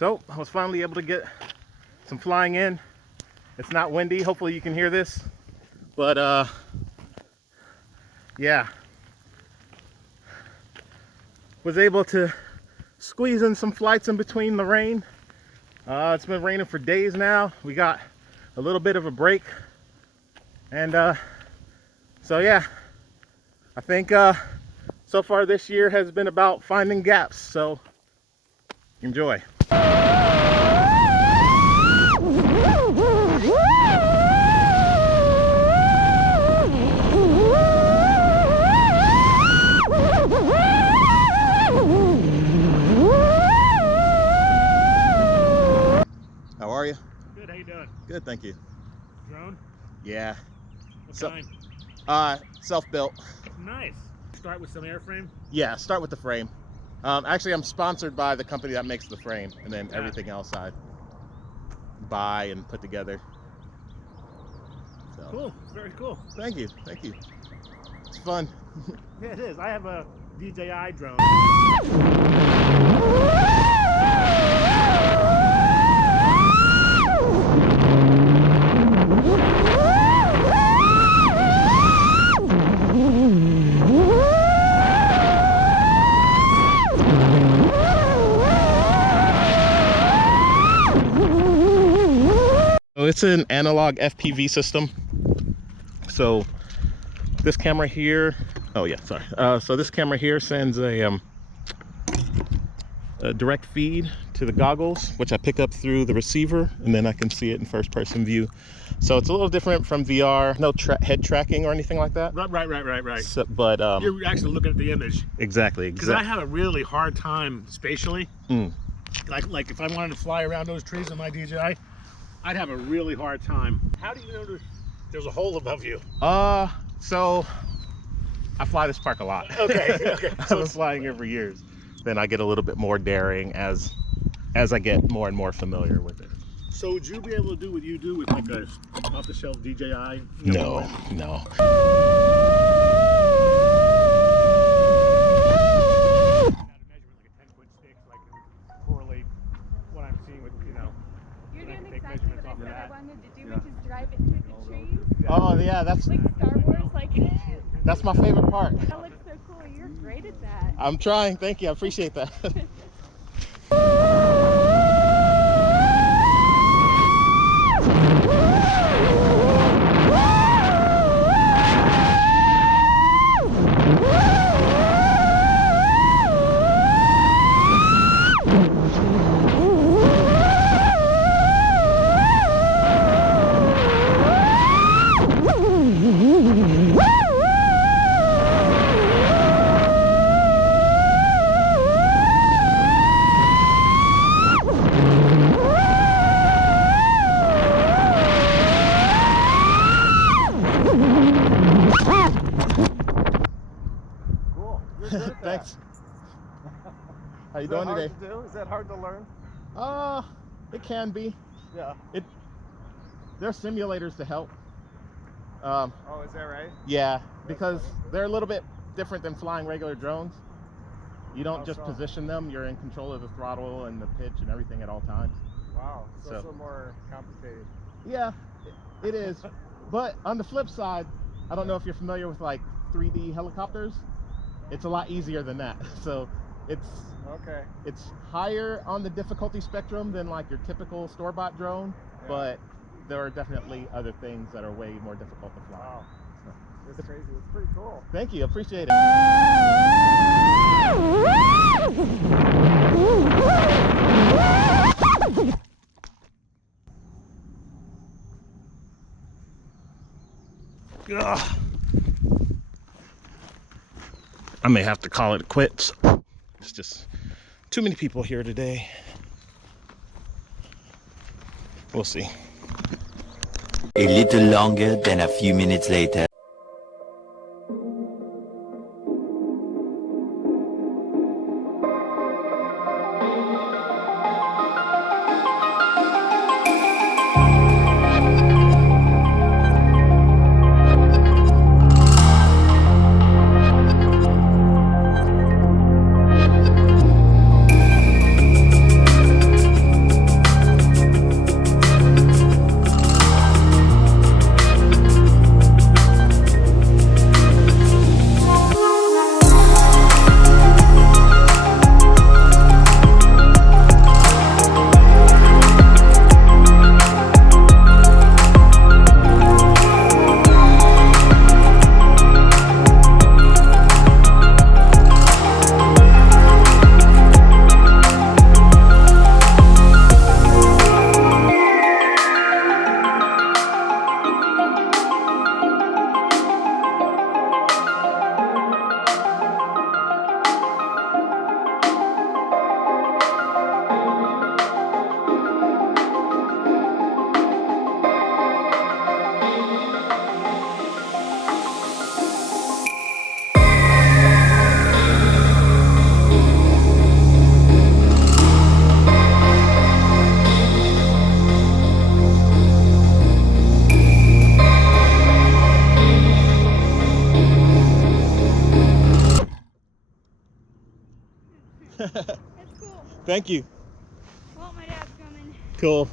So I was finally able to get some flying in. It's not windy. Hopefully you can hear this. But yeah. Was able to squeeze in some flights in between the rain. It's been raining for days now. We got a little bit of a break. And so yeah, I think so far this year has been about finding gaps. So enjoy. How are you? Good, how you doing? Good, thank you. Drone? Yeah. What kind? Self-built. Nice. Start with some airframe? Yeah, start with the frame. Actually, I'm sponsored by the company that makes the frame, and then Yeah. everything else I buy and put together. So. Cool, very cool. Thank you, thank you. It's fun. Yeah, it is. I have a DJI drone. So it's an analog FPV system. So this camera here, oh yeah, sorry. So this camera here sends a direct feed to the goggles, which I pick up through the receiver, and then I can see it in first person view. So it's a little different from VR, no head tracking or anything like that. Right. So, but You're actually looking at the image. Exactly. Because I have a really hard time spatially. Like if I wanted to fly around those trees with my DJI, I'd have a really hard time. How do you know there's a hole above you? So I fly this park a lot. Okay. I've been flying here for years. Then I get a little bit more daring as I get more and more familiar with it. So would you be able to do what you do with like a off-the-shelf DJI? No. You're doing exactly what I said I wanted to do, which is drive it through the trees. Oh yeah, that's like Star Wars, like. That's my favorite part. That looks so cool. You're great at that. I'm trying. Thank you. I appreciate that. Thanks. How you doing today? Is that hard to learn? It can be. Yeah. There's simulators to help. Oh, is that right? Yeah, because they're a little bit different than flying regular drones. You don't just position them, you're in control of the throttle and the pitch and everything at all times. Wow, so it's a little more complicated. Yeah, it is. But on the flip side, I don't know if you're familiar with like 3D helicopters. It's a lot easier than that. So it's higher on the difficulty spectrum than like your typical store-bought drone, but there are definitely other things that are way more difficult to fly. Wow. It's crazy. It's pretty cool. Thank you. Appreciate it. Ugh. I may have to call it quits. It's just too many people here today. We'll see. A little longer than a few minutes later. Thank you. Well, my dad's coming. Cool.